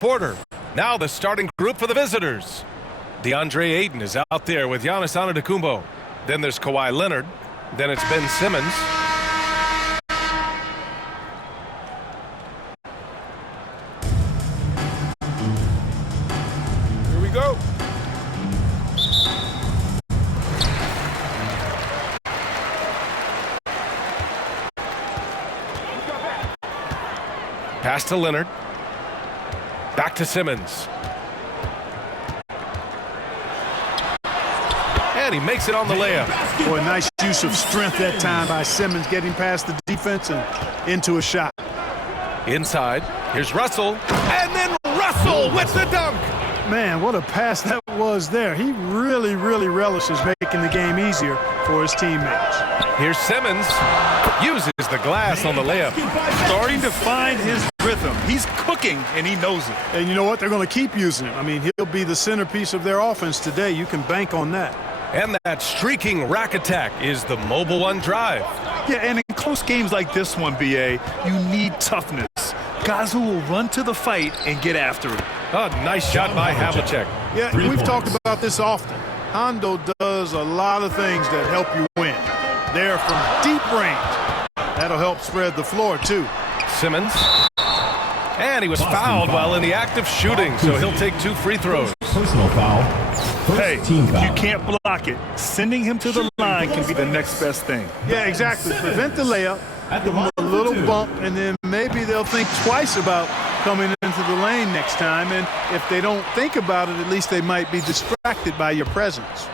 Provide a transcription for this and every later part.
quarter. Now the starting group for the visitors. DeAndre Ayton is out there with Giannis Antetokounmpo. Then there's Kawhi Leonard. Then it's Ben Simmons. Here we go. Pass to Leonard. Back to Simmons. And he makes it on the layup. Boy, nice use of strength that time by Simmons, getting past the defense and into a shot. Inside. Here's Russell. And then Russell with the dunk. Man, what a pass that was there. He really relishes making the game easier for his teammates. Here's Simmons. Uses the glass on the layup. Starting to find his rhythm. He's cooking, and he knows it. And you know what? They're going to keep using him. I mean, he'll be the centerpiece of their offense today. You can bank on that. And that streaking rack attack is the Mobile One drive. Yeah, and in close games like this one, B.A., you need toughness. Guys who will run to the fight and get after it. Oh, nice shot by Havlicek. Yeah, we've talked about this often. Hondo does a lot of things that help you win. They're from deep range. That'll help spread the floor, too. Simmons. And he was fouled while in the act of shooting, so he'll take 2 free throws. Personal foul. Hey, you can't block it. Sending him to the line can be the next best thing. Yeah, exactly. Prevent the layup, give them a little bump, and then maybe they'll think twice about coming into the lane next time. And if they don't think about it, at least they might be distracted by your presence.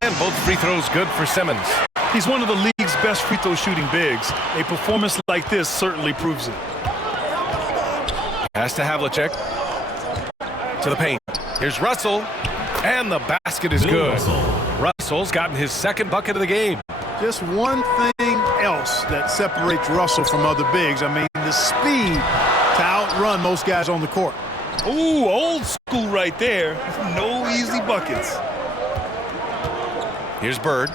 And both free throws good for Simmons. He's one of the league's best free throw shooting bigs. A performance like this certainly proves it. Pass to Havlicek. To the paint. Here's Russell. And the basket is good. Russell's gotten his second bucket of the game. Just one thing else that separates Russell from other bigs. I mean, the speed to outrun most guys on the court. Ooh, old school right there. No easy buckets. Here's Bird.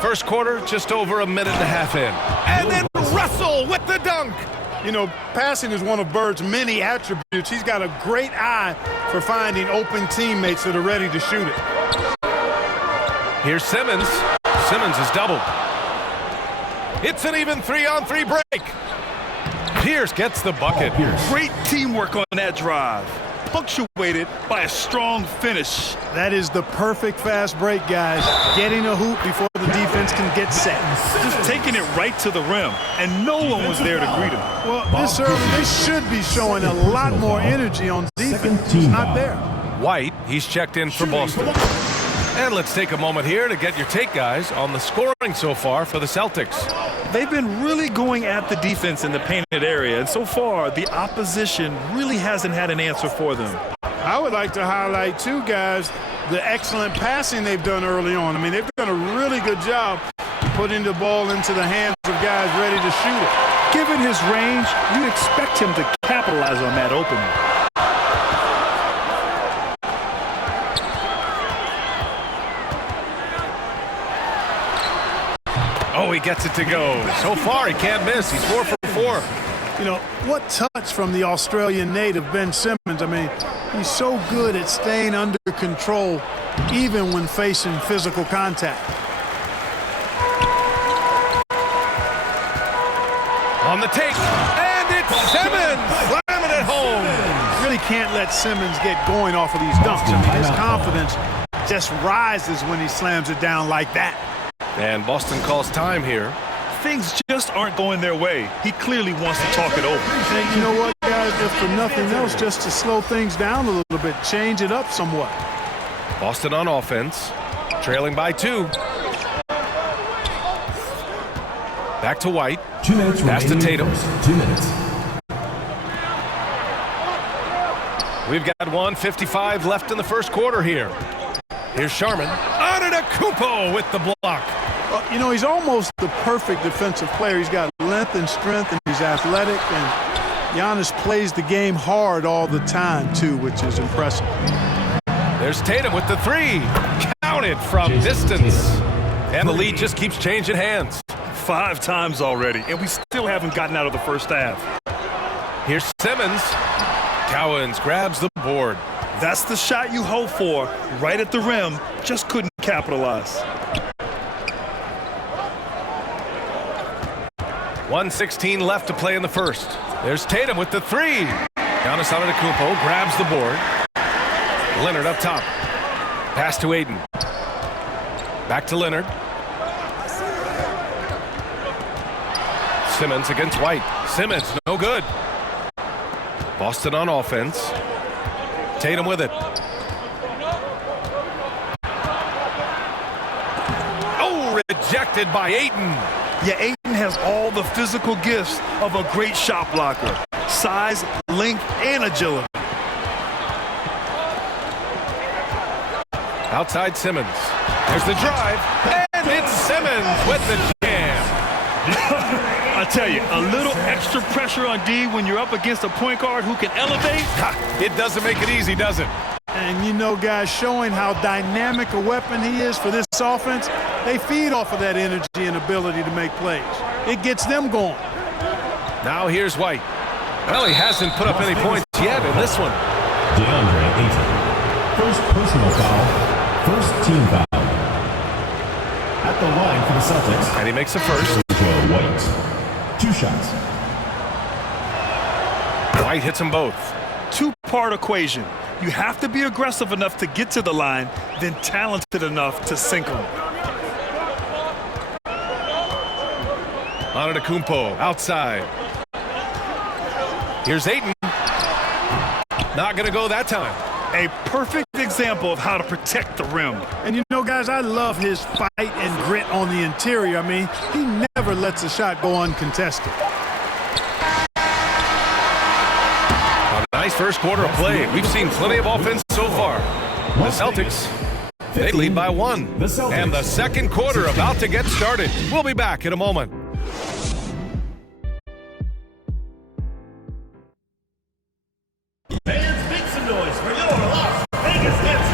First quarter, just over a minute and a half in. And then Russell with the dunk. You know, passing is one of Bird's many attributes. He's got a great eye for finding open teammates that are ready to shoot it. Here's Simmons. Simmons is doubled. It's an even 3-on-3 break. Pierce gets the bucket. Great teamwork on that drive. Punctuated by a strong finish. That is the perfect fast break, guys. Getting a hoop before the defense can get set. Just taking it right to the rim, and no one was there to greet him. Well, this early, they should be showing a lot more energy on defense. It's not there. White, he's checked in for Boston. And let's take a moment here to get your take, guys, on the scoring so far for the Celtics. They've been really going at the defense in the painted area, and so far the opposition really hasn't had an answer for them. I would like to highlight, too, guys, the excellent passing they've done early on. I mean, they've done a really good job putting the ball into the hands of guys ready to shoot it. Given his range, you'd expect him to capitalize on that opening. Oh, he gets it to go. So far, he can't miss. He's 4 for 4. You know, what touch from the Australian native, Ben Simmons. I mean, he's so good at staying under control, even when facing physical contact. On the take, and it's Simmons slamming it home. Really can't let Simmons get going off of these dunks. I mean, his confidence just rises when he slams it down like that. And Boston calls time here. Things just aren't going their way. He clearly wants to talk it over. And you know what, guys, if for nothing else, just to slow things down a little bit, change it up somewhat. Boston on offense, trailing by 2. Back to White. 2 minutes. Pass to Tatum. 2 minutes. We've got 1:55 left in the first quarter here. Here's Sharman. Antetokounmpo with the block. Well, you know, he's almost the perfect defensive player. He's got length and strength, and he's athletic. And Giannis plays the game hard all the time, too, which is impressive. There's Tatum with the 3. counted from distance. And the lead just keeps changing hands. 5 times already, and we still haven't gotten out of the first half. Here's Simmons. Cowens grabs the board. That's the shot you hope for, right at the rim. Just couldn't capitalize. 1:16 left to play in the first. There's Tatum with the three. Giannis Antetokounmpo grabs the board. Leonard up top. Pass to Ayton. Back to Leonard. Simmons against White. Simmons, no good. Boston on offense. Tatum with it. Oh, rejected by Ayton. Yeah, Ayton has all the physical gifts of a great shot blocker. Size, length, and agility. Outside Simmons. There's the drive. And it's Simmons with the jam. I tell you, a little extra pressure on D when you're up against a point guard who can elevate. It doesn't make it easy, does it? And you know, guys, showing how dynamic a weapon he is for this offense, they feed off of that energy and ability to make plays. It gets them going. Now here's White. Well, he hasn't put up any points yet in this one. DeAndre Ayton. First personal foul. First team foul. At the line for the Celtics. And he makes a first. White. 2 shots. White hits them both. 2-part equation. You have to be aggressive enough to get to the line, then talented enough to sink them. Antetokounmpo outside. Here's Ayton. Not going to go that time. A perfect example of how to protect the rim. And you know, guys, I love his fight and grit on the interior. I mean, he never lets a shot go uncontested. A nice first quarter of play. We've seen plenty of offense so far. The Celtics, they lead by 1. And the second quarter about to get started. We'll be back in a moment.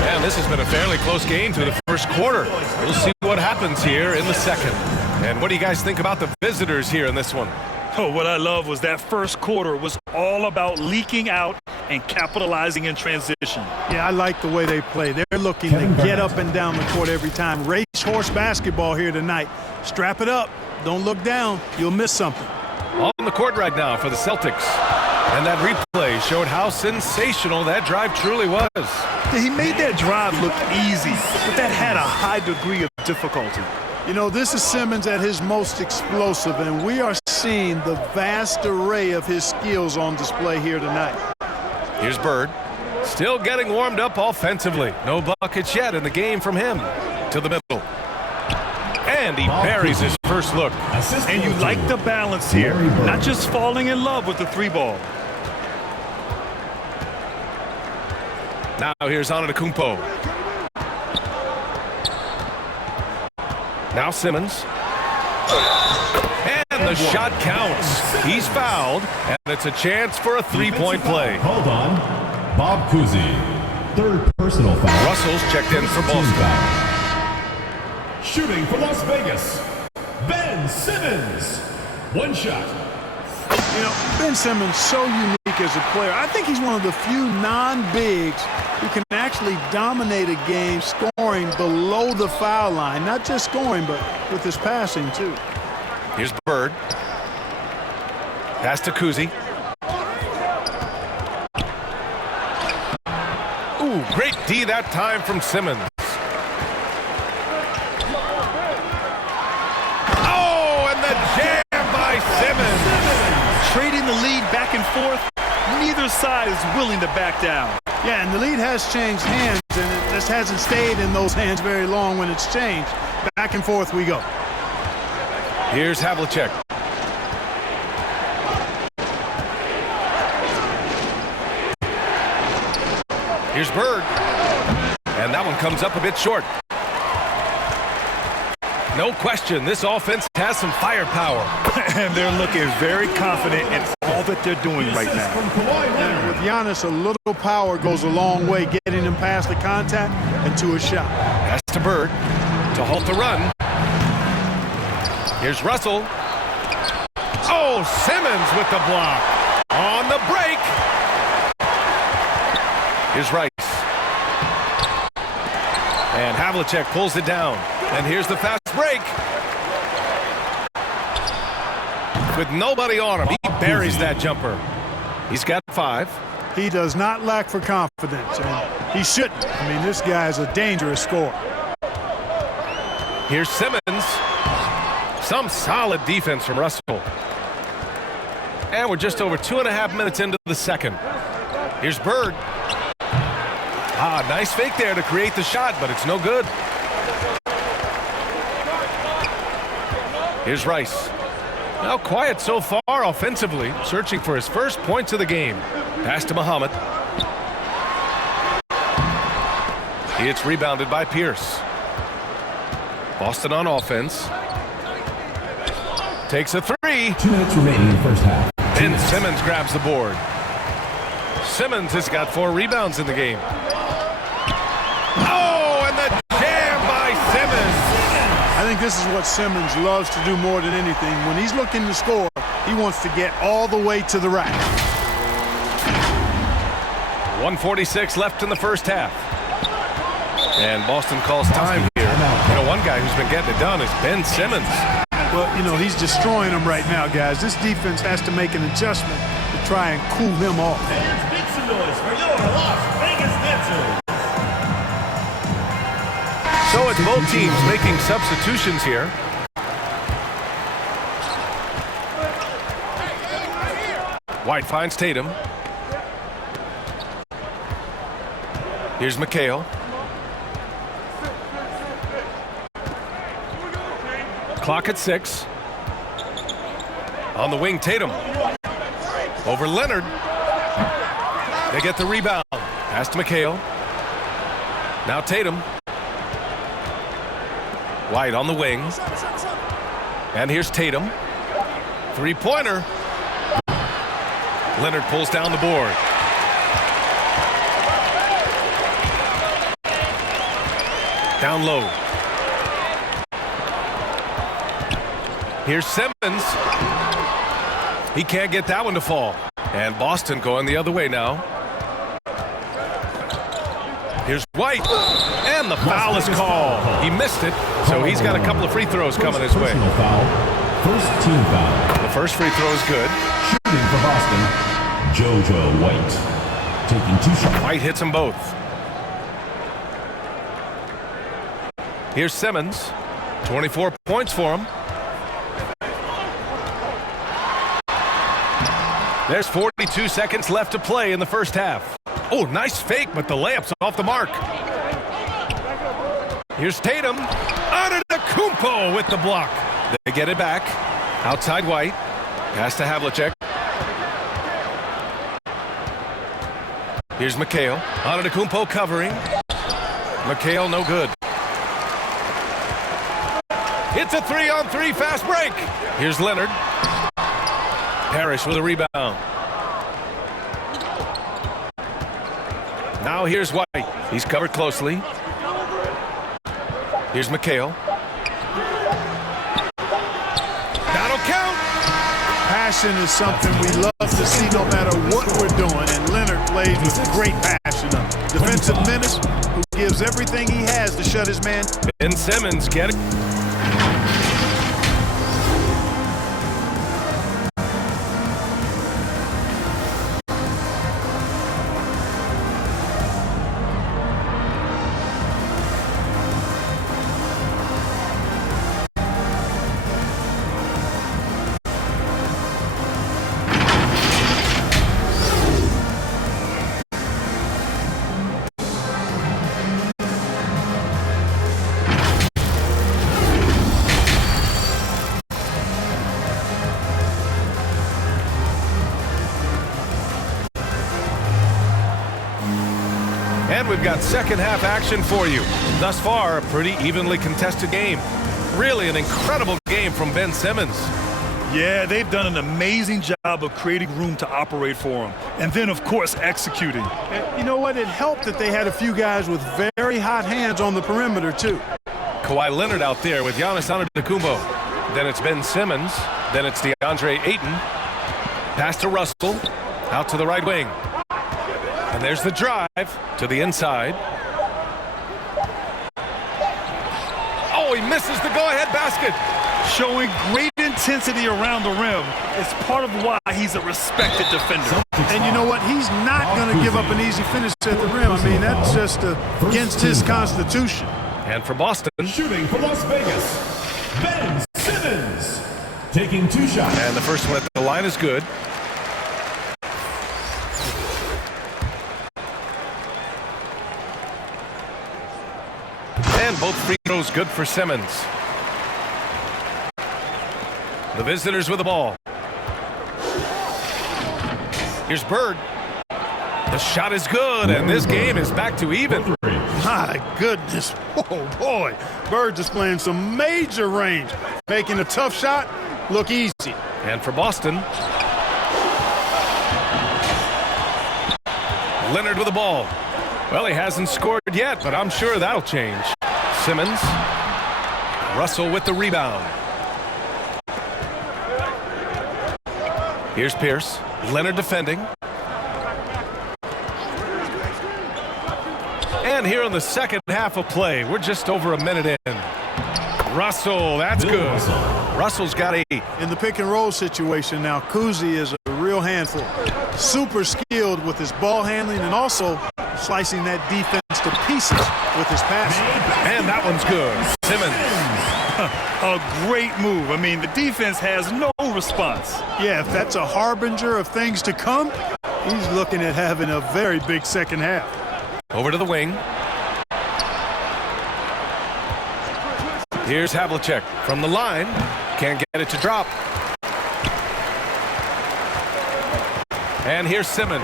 And this has been a fairly close game through the first quarter. We'll see what happens here in the second. And what do you guys think about the visitors here in this one? Oh, what I love was that first quarter was all about leaking out and capitalizing in transition. Yeah, I like the way they play. They're looking to get up and down the court every time. Racehorse basketball here tonight. Strap it up. Don't look down. You'll miss something. On the court right now for the Celtics. And that replay showed how sensational that drive truly was. He made that drive look easy, but that had a high degree of difficulty. You know, this is Simmons at his most explosive, and we are seeing the vast array of his skills on display here tonight. Here's Bird. Still getting warmed up offensively. No buckets yet in the game from him. To the middle. And he buries his first look. And you like the balance here. Not just falling in love with the 3-ball. Now here's Antetokounmpo. Now Simmons. And the shot counts. He's fouled, and it's a chance for a 3-point play. Hold on. Bob Cousy. 3rd personal foul. Russell's checked in for Boston. Shooting for Las Vegas. Ben Simmons. 1 shot. You know, Ben Simmons so unique as a player. I think he's one of the few non-bigs who can actually dominate a game scoring below the foul line. Not just scoring, but with his passing, too. Here's Bird. Pass to Cousy. Ooh, great D that time from Simmons. Oh, and the jam by Simmons. Trading the lead back and forth, neither side is willing to back down. Yeah, and the lead has changed hands, and it just hasn't stayed in those hands very long when it's changed. Back and forth we go. Here's Havlicek. Here's Bird. And that one comes up a bit short. No question, this offense has some firepower. And they're looking very confident in all that they're doing right now. And with Giannis, a little power goes a long way, getting him past the contact and to a shot. Pass to Bird to halt the run. Here's Russell. Oh, Simmons with the block. On the break. Here's Rice. And Havlicek pulls it down. And here's the fast break. With nobody on him, he buries that jumper. He's got 5. He does not lack for confidence, and he shouldn't. I mean, this guy's a dangerous scorer. Here's Simmons. Some solid defense from Russell. And we're just over 2.5 minutes into the second. Here's Bird. Nice fake there to create the shot, but it's no good. Here's Rice. Now quiet so far offensively, searching for his first points of the game. Pass to Muhammad. It's rebounded by Pierce. Boston on offense. Takes a 3. 2 minutes remaining in the first half. Ben Simmons grabs the board. Simmons has got 4 rebounds in the game. Oh, and the jam by Simmons. I think this is what Simmons loves to do more than anything. When he's looking to score, he wants to get all the way to the rack. 1:46 left in the first half. And Boston calls time here. You know, one guy who's been getting it done is Ben Simmons. Well, you know, he's destroying them right now, guys. This defense has to make an adjustment to try and cool him off. Make some noise for your Las Vegas Dancers. So it's both teams making substitutions here. White finds Tatum. Here's McHale. Clock at 6. On the wing, Tatum. Over Leonard. They get the rebound. Pass to McHale. Now Tatum. White on the wing. And here's Tatum. 3-pointer. Leonard pulls down the board. Down low. Here's Simmons. He can't get that one to fall. And Boston going the other way now. Here's White. And the foul is called. He missed it, so he's got a couple of free throws coming his way. Foul. First team foul. The first free throw is good. Shooting for Boston, JoJo White. Taking 2 shots. White hits them both. Here's Simmons. 24 points for him. There's 42 seconds left to play in the first half. Oh, nice fake, but the layup's off the mark. Here's Tatum. Antetokounmpo with the block. They get it back. Outside White. Pass to Havlicek. Here's McHale. Antetokounmpo covering. McHale no good. It's a 3-on-3 fast break. Here's Leonard. Parrish with a rebound. Now here's White. He's covered closely. Here's McHale. That'll count. Passion is something we love to see no matter what we're doing, and Leonard plays with great passion. Defensive menace who gives everything he has to shut his man. Ben Simmons get it. And we've got second half action for you. Thus far, a pretty evenly contested game. Really an incredible game from Ben Simmons. Yeah, they've done an amazing job of creating room to operate for him. And then, of course, executing. And you know what? It helped that they had a few guys with very hot hands on the perimeter, too. Kawhi Leonard out there with Giannis Antetokounmpo. Then it's Ben Simmons. Then it's DeAndre Ayton. Pass to Russell. Out to the right wing. And there's the drive to the inside. Oh, he misses the go-ahead basket. Showing great intensity around the rim. It's part of why he's a respected defender. And you know what? He's not going to give up an easy finish at the rim. I mean, that's just against his constitution. And for Boston. Shooting for Las Vegas, Ben Simmons. Taking 2 shots. And the first one at the line is good. And both free throws good for Simmons. The visitors with the ball. Here's Bird. The shot is good, and this game is back to even. My goodness. Oh, boy. Bird displaying some major range. Making a tough shot look easy. And for Boston. Leonard with the ball. Well, he hasn't scored yet, but I'm sure that'll change. Simmons. Russell with the rebound. Here's Pierce. Leonard defending. And here in the second half of play, we're just over a minute in. Russell, that's good. Russell's got 8. In the pick and roll situation now, Kuzi is a real handful. Super skilled with his ball handling and also slicing that defense to pieces with his passing. And that one's good. Simmons. A great move. I mean, the defense has no response. Yeah, if that's a harbinger of things to come, he's looking at having a very big second half. Over to the wing. Here's Havlicek from the line. Can't get it to drop. And here's Simmons.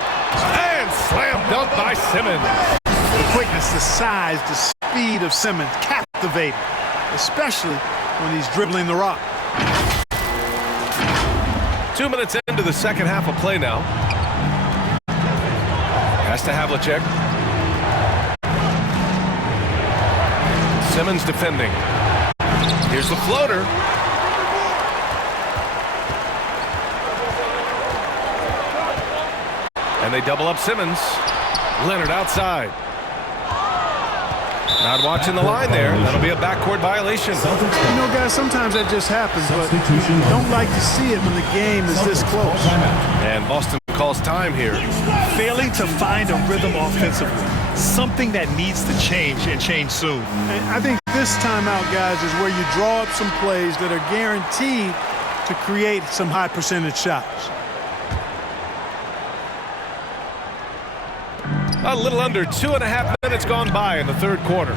And slam dunk by Simmons. The quickness, the size, the speed of Simmons captivating, especially when he's dribbling the rock. 2 minutes into the second half of play now. Pass to Havlicek. Simmons defending. Here's the floater. And they double up Simmons. Leonard outside. Not watching the line there. That'll be a backcourt violation. You know, guys, sometimes that just happens, but you don't like to see it when the game is this close. And Boston calls time here. Failing to find a rhythm offensively. Something that needs to change and change soon. And I think this timeout, guys, is where you draw up some plays that are guaranteed to create some high percentage shots. A little under 2.5 minutes gone by in the third quarter.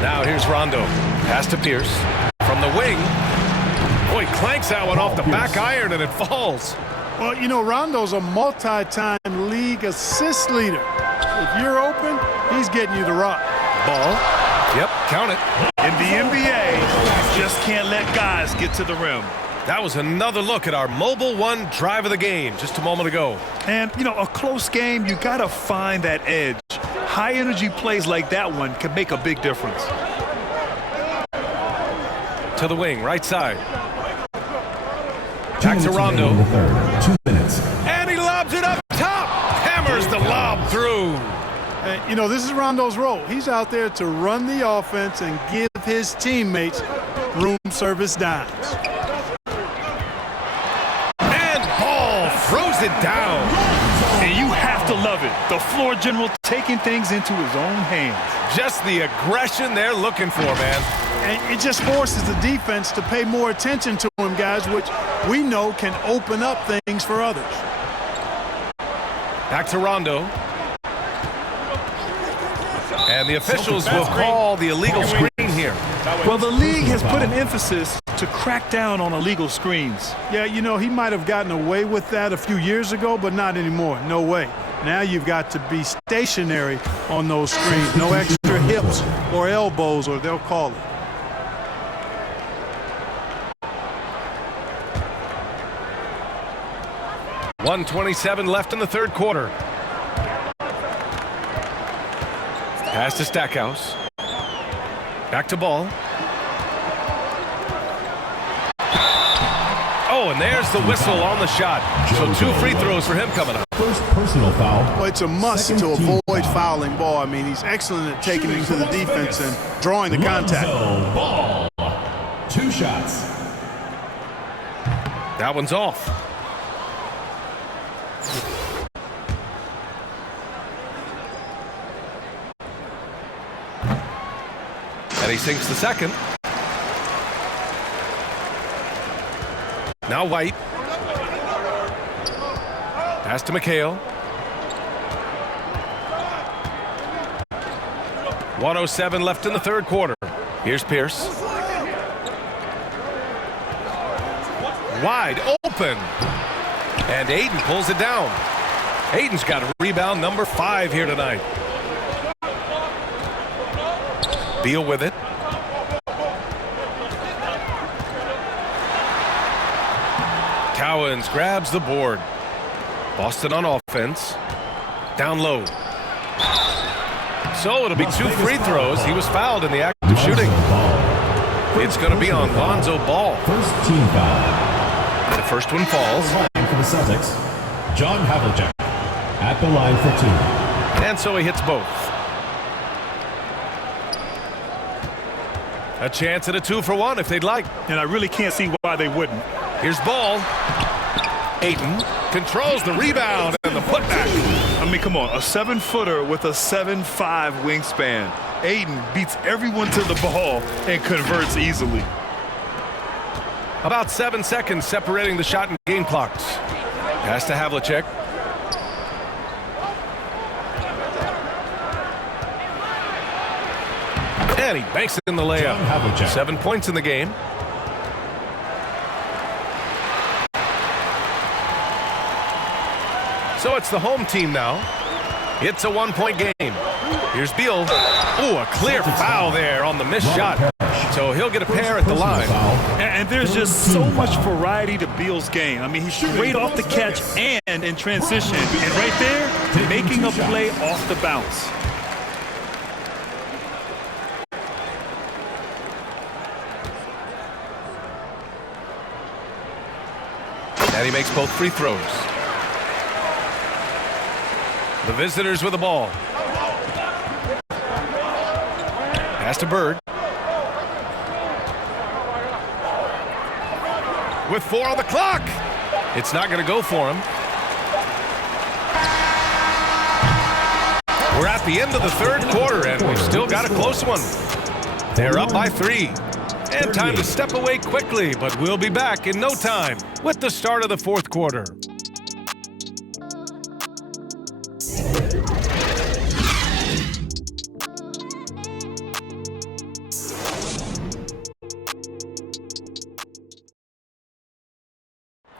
Now here's Rondo. Pass to Pierce. From the wing. Boy, clanks that one off the back iron and it falls. Well, you know, Rondo's a multi-time league assist leader. If you're open, he's getting you the rock. Ball. Yep, count it. In the NBA, you just can't let guys get to the rim. That was another look at our Mobile One drive of the game just a moment ago. And, you know, a close game, you got to find that edge. High-energy plays like that one can make a big difference. To the wing, right side. Back to Rondo. 2 minutes. And he lobs it up top. Hammers the lob through. And, you know, this is Rondo's role. He's out there to run the offense and give his teammates room service dimes. Throws it down. And you have to love it. The floor general taking things into his own hands. Just the aggression they're looking for, man. And it just forces the defense to pay more attention to him, guys, which we know can open up things for others. Back to Rondo. And the officials will call the illegal screen here. Well, the league has put an emphasis to crack down on illegal screens. Yeah, you know, he might have gotten away with that a few years ago, but not anymore. No way. Now you've got to be stationary on those screens. No extra hips or elbows, or they'll call it. 1:27 left in the third quarter. Pass to Stackhouse. Back to Ball. Oh, and there's the whistle on the shot. So 2 free throws for him coming up. First personal foul. Well, it's a must Second to team avoid foul. fouling Ball. I mean, he's excellent at taking him to the defense and drawing the contact. Lonzo Ball. 2 shots. That one's off. And he sinks the second. Now White. Pass to McHale. 1:07 left in the third quarter. Here's Pierce. Wide open. And Aiden pulls it down. Aiden's got a rebound number 5 here tonight. Beal with it. Cowens grabs the board. Boston on offense. Down low. So it'll be 2 free throws. He was fouled in the act of shooting. It's going to be on Lonzo Ball. First team foul. The first one falls. Line for the Celtics, John Havlicek at the line for 2. And so he hits both. A chance at a 2-for-1 if they'd like. And I really can't see why they wouldn't. Here's Ball. Ayton controls the rebound and the putback. I mean, come on, a 7-footer with a 7'5" wingspan. Aiden beats everyone to the ball and converts easily. About 7 seconds separating the shot and game clocks. Pass to Havlicek. And he banks it in the layup. John Havlicek. 7 points in the game. So it's the home team now. It's a 1-point game. Here's Beal. Ooh, a clear foul there on the missed shot. So he'll get a pair at the line. And there's just so much variety to Beal's game. I mean, he's straight off the catch and in transition. And right there, making a play off the bounce. And he makes both free throws. The visitors with the ball. Pass to Bird. With 4 on the clock. It's not going to go for him. We're at the end of the third quarter, and we've still got a close one. They're up by 3. And time to step away quickly, but we'll be back in no time with the start of the fourth quarter.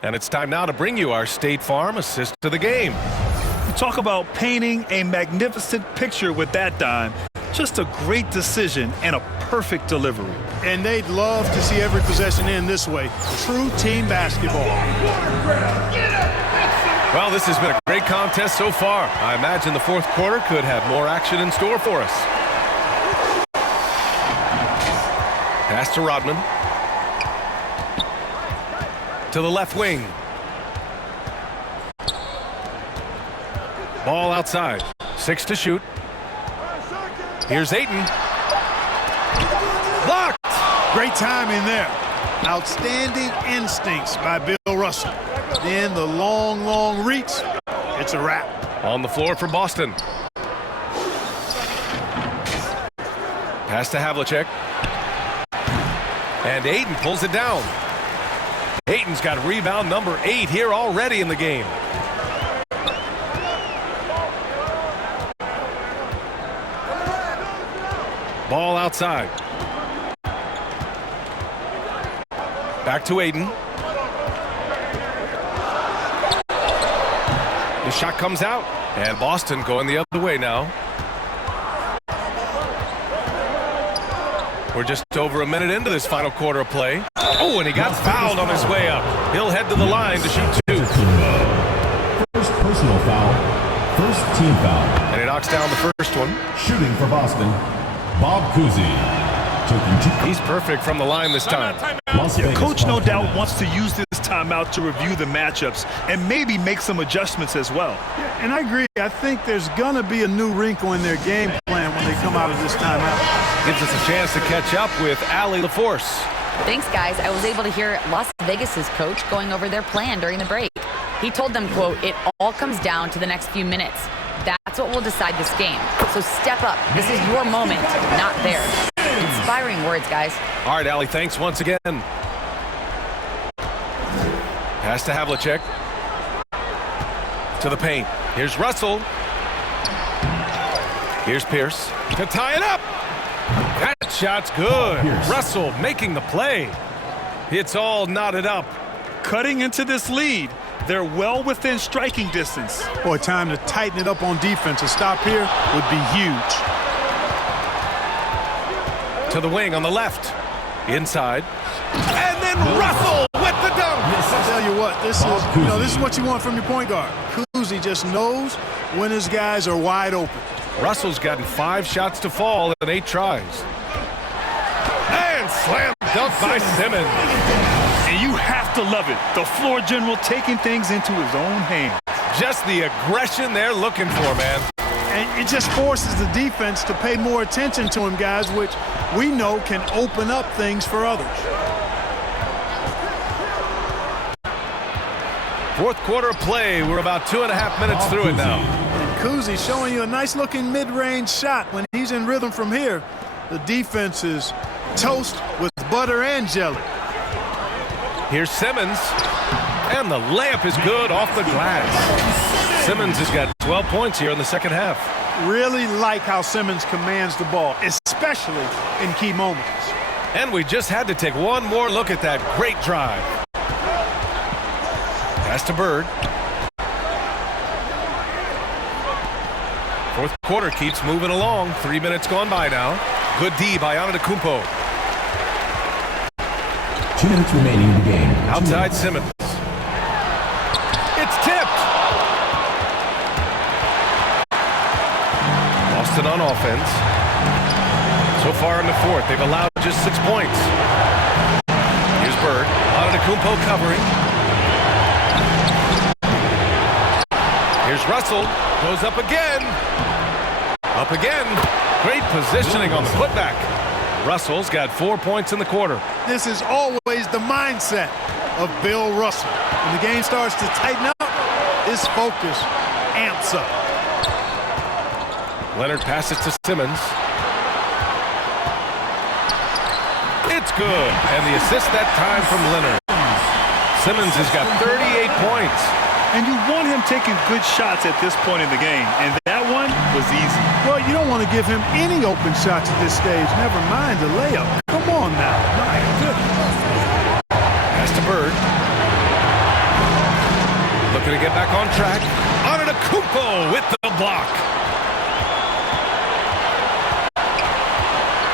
And it's time now to bring you our State Farm assist to the game. Talk about painting a magnificent picture with that dime. Just a great decision and a perfect delivery. And they'd love to see every possession end this way. True team basketball. Well, this has been a great contest so far. I imagine the fourth quarter could have more action in store for us. Pass to Rodman. To the left wing. Ball outside. 6 to shoot. Here's Ayton. Blocked. Great timing there. Outstanding instincts by Bill Russell. Then the long, long reach. It's a wrap. On the floor for Boston. Pass to Havlicek. And Ayton pulls it down. Ayton's got rebound number 8 here already in the game. Ball outside. Back to Ayton. The shot comes out, and Boston going the other way now. We're just over a minute into this final quarter of play. Oh, and he got fouled on his way up. He'll head to the line to shoot 2. First team foul. And he knocks down the first one. Shooting for Boston, Bob Cousy. He's perfect from the line this time. Coach no doubt wants to use this timeout to review the matchups and maybe make some adjustments as well. Yeah, and I agree. I think there's going to be a new wrinkle in their game plan when they come out of this timeout. Gives us a chance to catch up with Allie LaForce. Thanks, guys. I was able to hear Las Vegas's coach going over their plan during the break. He told them, quote, "It all comes down to the next few minutes. That's what will decide this game. So step up. This is your moment, not theirs." Inspiring words, guys. All right, Allie, thanks once again. Pass to Havlicek. To the paint. Here's Russell. Here's Pierce to tie it up. That shot's good. Pierce. Russell making the play. It's all knotted up. Cutting into this lead. They're well within striking distance. Boy, time to tighten it up on defense. A stop here would be huge. To the wing on the left. Inside. And then Russell with the dunk. I'll tell you what, this is what you want from your point guard. Cousy just knows when his guys are wide open. Russell's gotten 5 shots to fall in 8 tries. And slam dunk by Simmons. And you have to love it. The floor general taking things into his own hands. Just the aggression they're looking for, man. And it just forces the defense to pay more attention to him, guys, which we know can open up things for others. Fourth quarter of play. We're about 2.5 minutes through it now. And Cousy showing you a nice-looking mid-range shot. When he's in rhythm from here, the defense is toast with butter and jelly. Here's Simmons. And the layup is good off the glass. Simmons has got 12 points here in the second half. Really like how Simmons commands the ball, especially in key moments. And we just had to take one more look at that great drive. Pass to Bird. Fourth quarter keeps moving along. 3 minutes gone by now. Good D by Antetokounmpo. 2 minutes remaining in the game. Outside Simmons. It's tipped. Boston on offense. So far in the fourth, they've allowed just 6 points. Here's Bird. Antetokounmpo covering. Here's Russell. Goes up again. Up again. Great positioning on the putback. Russell's got 4 points in the quarter. This is always the mindset of Bill Russell. When the game starts to tighten up, his focus amps up. Leonard passes to Simmons. It's good. And the assist that time from Leonard. Simmons has got 38 points. And you want him taking good shots at this point in the game. And that one was easy. Well, you don't want to give him any open shots at this stage. Never mind the layup. Come on now. My goodness. Pass to Bird. Looking to get back on track. Antetokounmpo with the block.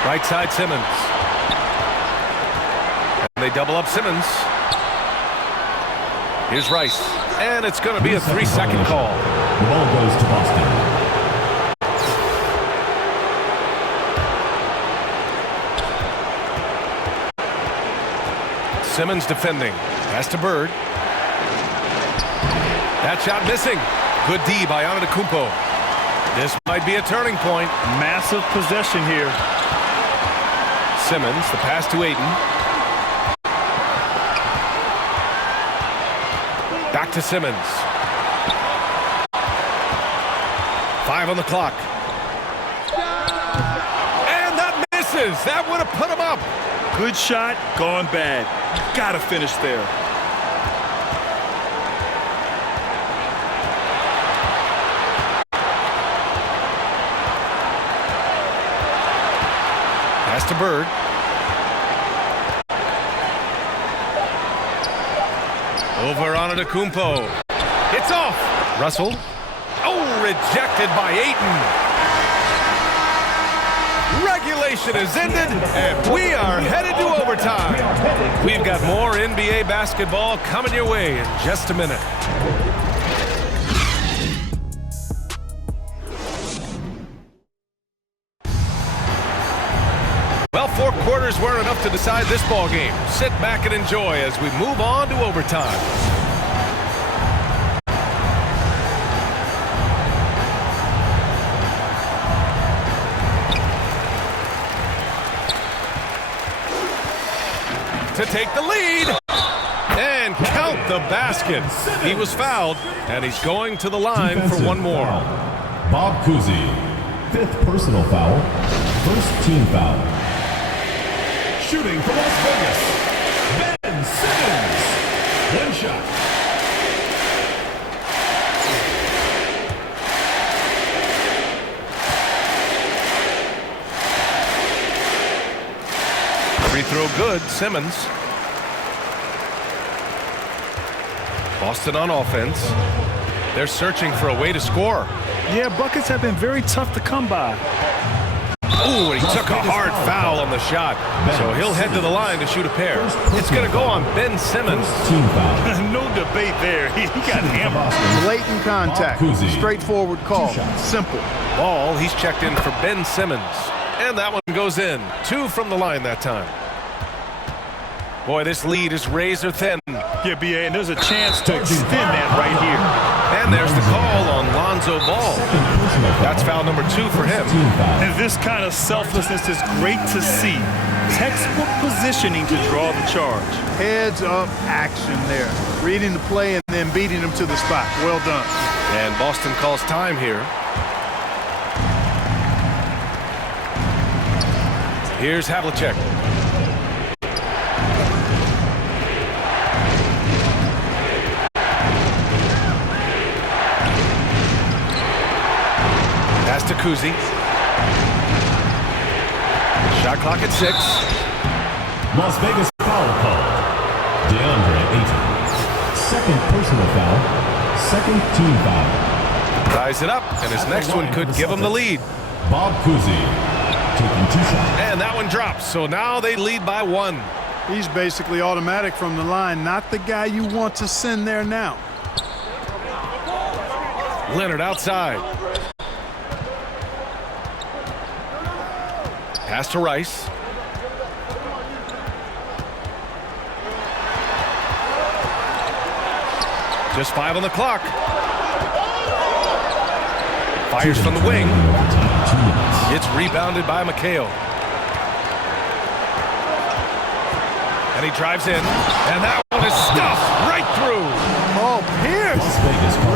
Right side Simmons. And they double up Simmons. Here's Rice. And it's going to be a 3-second call. The ball goes to Boston. Simmons defending. Pass to Bird. That shot missing. Good D by Antetokounmpo. This might be a turning point. Massive possession here. Simmons, the pass to Ayton. Back to Simmons. 5 on the clock. And that misses. That would have put him up. Good shot, gone bad. Gotta finish there. Pass to Bird. Over Antetokounmpo. It's off. Russell. Oh, rejected by Ayton. Regulation is ended, and we are headed to overtime. We've got more NBA basketball coming your way in just a minute. decide this ball game. Sit back and enjoy as we move on to overtime. To take the lead and count the basket. He was fouled, and he's going to the line for one more. Foul. Bob Cousy, 5th personal foul, 1st team foul. Shooting for Las Vegas, Ben Simmons. One shot. Free throw good, Simmons. Boston on offense. They're searching for a way to score. Yeah, buckets have been very tough to come by. Ooh, he took a hard foul on the shot. So he'll head to the line to shoot a pair. It's going to go on Ben Simmons. Team foul. No debate there. He got hammered. Blatant contact. Straightforward call. Simple. Ball, he's checked in for Ben Simmons. And that one goes in. 2 from the line that time. Boy, this lead is razor thin. Yeah, B.A., and there's a chance to extend that right here. And there's the call on Lonzo Ball. That's foul number 2 for him. And this kind of selflessness is great to see. Textbook positioning to draw the charge. Heads up action there. Reading the play and then beating them to the spot. Well done. And Boston calls time here. Here's Havlicek. Pass to Cousy. Shot clock at 6. Las Vegas foul called. DeAndre Ayton. 2nd personal foul, 2nd team foul. Ties it up, and his next one could give him the lead. Bob Cousy taking 2 shots. And that one drops, so now they lead by 1. He's basically automatic from the line. Not the guy you want to send there now. Leonard outside. Pass to Rice. Just 5 on the clock. Fires from the wing. It's rebounded by McHale. And he drives in. And that one is stuffed right through. Oh, Pierce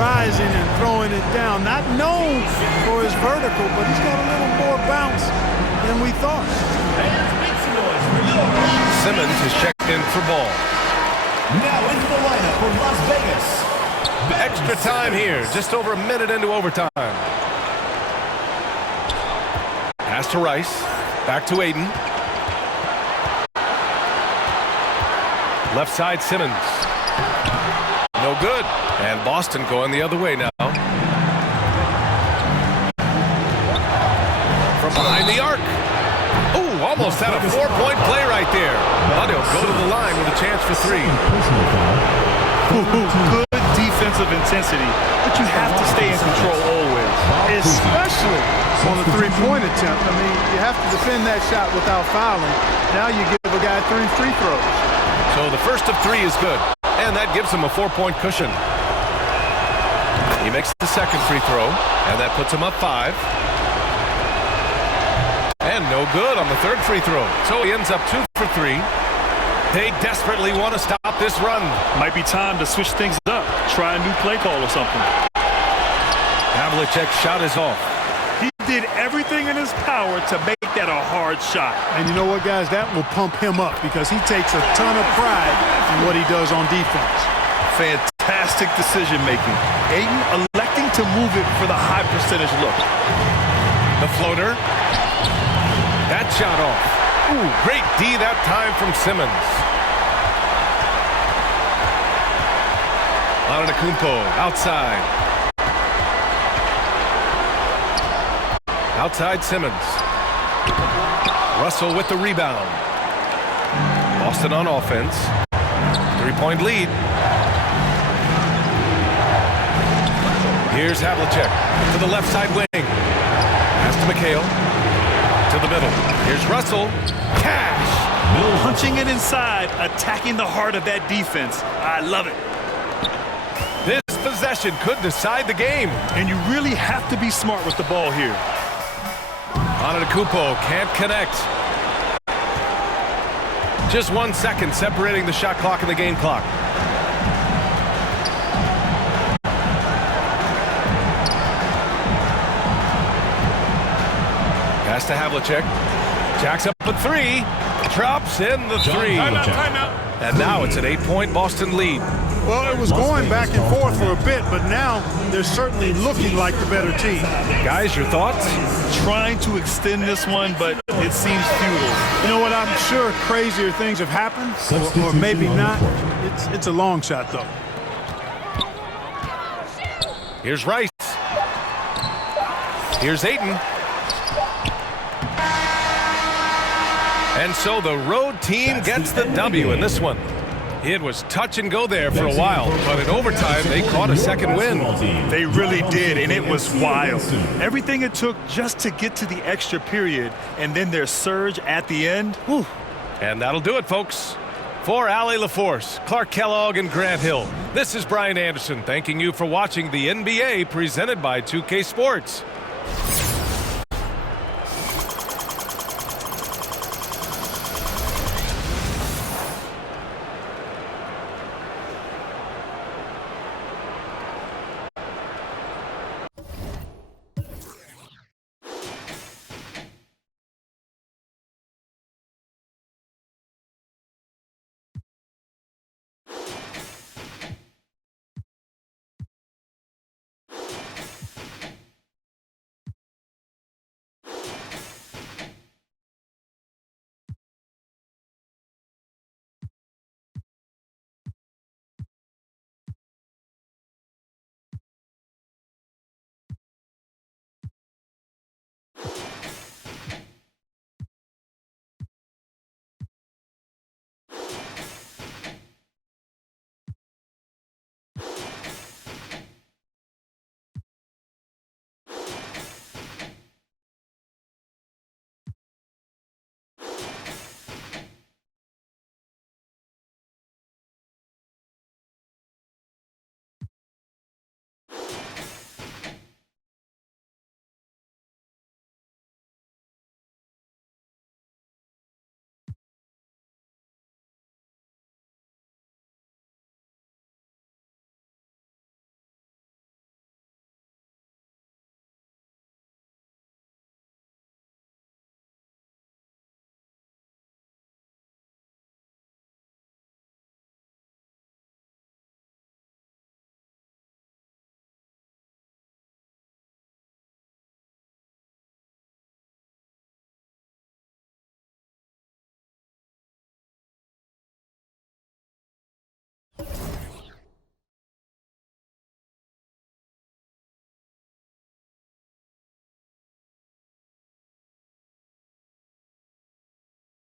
rising and throwing it down. Not known for his vertical, but he's got a little more bounce than we thought. Simmons is checked in for Ball. Now into the lineup for Las Vegas. Extra time here, just over a minute into overtime. Pass to Rice, back to Aiden. Left side Simmons. No good. And Boston going the other way now. From behind the arc. Ooh, almost had a 4-point play right there. But he'll go to the line with a chance for 3. Good defensive intensity, but you have to stay in control always. Especially on a 3-point attempt. I mean, you have to defend that shot without fouling. Now you give a guy 3 free throws. So the first of 3 is good. And that gives him a 4-point cushion. He makes the second free throw, and that puts him up 5. And no good on the third free throw. So he ends up 2 for 3. They desperately want to stop this run. Might be time to switch things up. Try a new play call or something. Havlicek's shot is off. He did everything in his power to make that a hard shot. And you know what, guys? That will pump him up because he takes a ton of pride in what he does on defense. Fantastic decision-making. Ayton electing to move it for the high percentage look. The floater. That shot off. Ooh, great D that time from Simmons. Antetokounmpo outside. Outside Simmons. Russell with the rebound. Boston on offense. 3-point lead. Here's Havlicek to the left side wing. Pass to McHale. To the middle. Here's Russell. Cash. Punching it inside, attacking the heart of that defense. I love it. This possession could decide the game. And you really have to be smart with the ball here. Antetokounmpo can't connect. Just 1 second separating the shot clock and the game clock. Pass to Havlicek. Jacks up a three. Drops in the three. Timeout. And now it's an 8-point Boston lead. Well, it was going back and forth for a bit, but now they're certainly looking like the better team. Guys, your thoughts? Trying to extend this one, but it seems futile. You know what? I'm sure crazier things have happened, or maybe not. It's a long shot, though. Here's Rice. Here's Ayton. And so the road team gets the W in this one. It was touch and go there for a while, but in overtime, they caught a second win. They really did, and it was wild. Everything it took just to get to the extra period, and then their surge at the end. Whew. And that'll do it, folks. For Allie LaForce, Clark Kellogg, and Grant Hill, this is Brian Anderson thanking you for watching the NBA presented by 2K Sports.